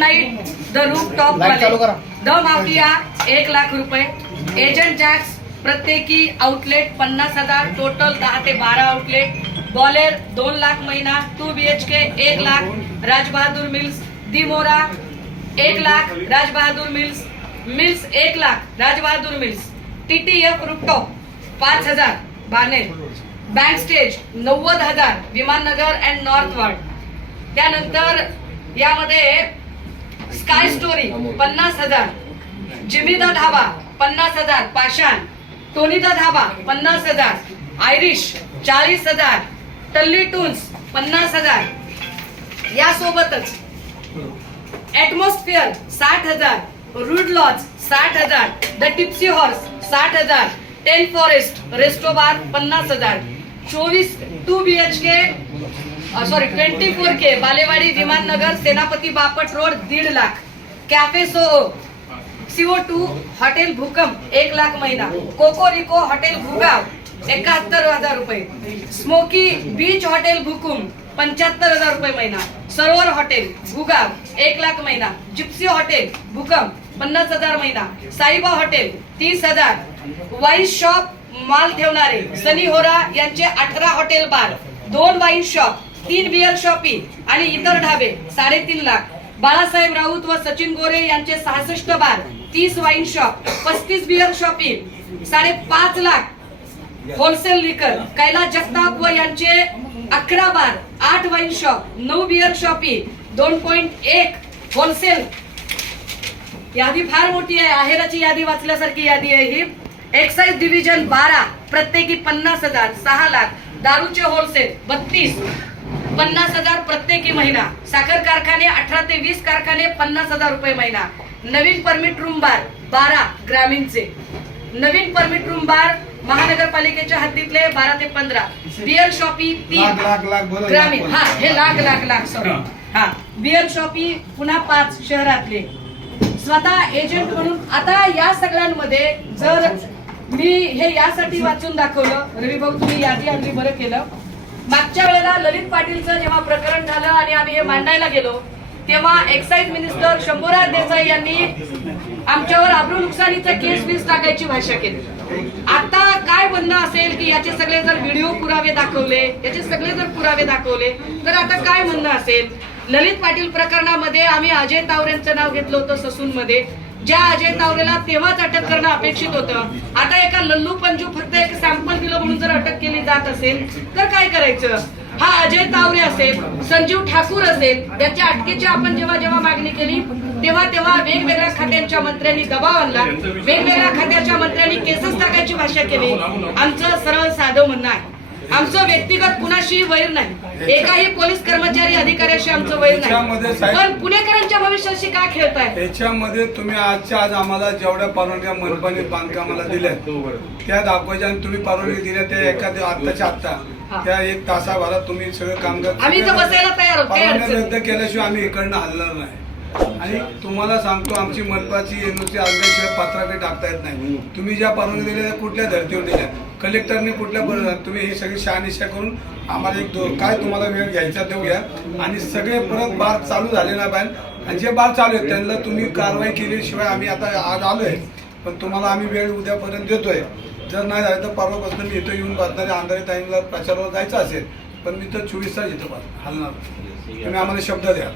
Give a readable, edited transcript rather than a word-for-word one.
Night the rooftop वाले, the mafia 1 lakh रुपये, agent Jacks प्रत्येकी आउटलेट 50,000, टोटल 10 ते 12 आउटलेट, बॉलेर 2 लाख महिना, 2 BHK 1 लाख, राजबहादूर मिल्स, दिमोरा 1 lakh, Rajbahadur mills, mills 1 lakh, Rajbahadur mills, TTF rooftop 5,000 Baner, bank stage 90,000 Vimannagar and north ward. त्यानंतर यामध्ये sky story 50,000, Jimmy the dhaba 50,000, Pashan, Tony the dhaba 50,000, Irish 40,000, Talli toons 50,000. यासोबतच atmosphere 60,000, rude lodge 60,000, the tipsy horse 60,000, 10 forest restobar 50,000, 2 BHK 24K Balewadi Vimannagar Senapati Bapat road 1.5 lakh, cafe CO2 hotel भूकंप 1 लाख महिना, कोकोरिको hotel Bhugaon 71,000 रुपये, smoky beach hotel भूकुम 75,000 रुपये महिना, सरोवर hotel Bhugaon 1 lakh महिना, Gypsy hotel भूकंप 50,000 महिना, साईबा हॉटेल 30,000, वाईन शॉप माल ठेवणारे सनी होरा यांचे 18 hotel bar, 2 wine shop, 3 beer shoppe आणि इतर ढाबे 3.5 लाख, बाळासाहेब राऊत व सचिन गोरे यांचे 66 bar, 30 wine shop, 35 beer shoppe 5.5 lakh, wholesale liquor Kailas Jagtap व यांचे 11 bar, 8 wine shop, 9 beer shoppe, 2.1 wholesale. यादी फार मोठी आहे, आहेराची यादी वाचल्यासारखी यादी आहे ही. एक्साइज डिव्हिजन 12 प्रत्येकी 50,000, 6 लाख, दारूचे होलसेल 32 50,000 प्रत्येकी महिना, साखर कारखाने 18 ते 20 कारखाने 50,000 रुपये महिना, नवीन परमिट रूम बार 12 ग्रामीणचे, नवीन परमिट रूम बार महानगरपालिकेच्या हद्दीतले 12 ते 15, बिअर शॉपी 3 ग्रामीण, हा हे लाख सॉरी, हा बिअर शॉपी पुन्हा 5 शहरातले. स्वतः एजंट म्हणून आता या सगळ्यांमध्ये जर मी हे यासाठी वाचून दाखवलं, रवी भाऊ तुम्ही यादी आणली बरं केलं. मागच्या वेळेला ललित पाटीलचं जेव्हा प्रकरण झालं आणि आम्ही हे मांडायला गेलो तेव्हा एक्साईज मिनिस्टर शंभूराज देसाई यांनी आमच्यावर आब्रू नुकसानीचं केस टाकायची भाषा केली. आता काय म्हणणं असेल की याचे सगळे जर व्हिडिओ पुरावे दाखवले, याचे सगळे जर पुरावे दाखवले तर आता काय म्हणणं असेल. ललित पाटील प्रकरणामध्ये आम्ही अजय तावरेंचं नाव घेतलं होतं ससून मध्ये, ज्या अजय तावरेला तेव्हाच अटक करणं अपेक्षित होतं. आता एका लल्लू पंजू फक्त एक सॅम्पल दिलं म्हणून जर अटक केली जात असेल तर काय करायचं. हा अजय तावरे असेल, संजीव ठाकूर असेल, याच्या अटकेची आपण जेव्हा मागणी केली तेव्हा वेगवेगळ्या खात्यांच्या मंत्र्यांनी दबाव आणला, वेगवेगळ्या खात्याच्या मंत्र्यांनी केसेस टाकायची भाषा केली. आमचं सरळ साधं म्हणणं आहे, आमचं व्यक्तिगत कुणाशी वैर नाही, एकाही पोलीस कर्मचारी अधिकाऱ्याशी आमचं वैर नाही, पण पुणेकरांच्या भविष्याशी काय खेळताय. त्याच्यामध्ये तुम्ही आजच्या आज आम्हाला जेवढ्या परवानग्या मनपाने बांधकामाला दिल्या त्या दाखवायच्या आणि तुम्ही परवानगी दिल्या त्या एखाद्या आत्ताच्या आत्ता त्या 1 तासाभरात तुम्ही सगळं कामकाज आम्ही तर बसायला तयार आहोत. रद्द केल्याशिवाय आम्ही इकडनं हलणार नाही. आणि तुम्हाला सांगतो आमची मनपाची नुसती आल्याशिवाय पत्राकडे टाकता येत नाही. तुम्ही ज्या परवानगी दिल्या त्या कुठल्या धर्तीवर दिल्या, कलेक्टरने कुठल्या, तुम्ही ही सगळी शहानिशा करून आम्हाला काय तुम्हाला वेळ घ्यायचा देऊ घ्या आणि सगळे परत बार चालू झाले ना पाहिजे. आणि जे बार चालू आहेत त्यांना तुम्ही कारवाई केल्याशिवाय आम्ही आता आज आलोय, पण तुम्हाला आम्ही वेळ उद्यापर्यंत देतोय. जर नाही झालं तर परवापासून मी इथं येऊन बसणाऱ्या अंधारी टाईमला प्रचारावर जायचं असेल, पण मी तर 24 तास इथं हलणार. तुम्ही आम्हाला शब्द द्या.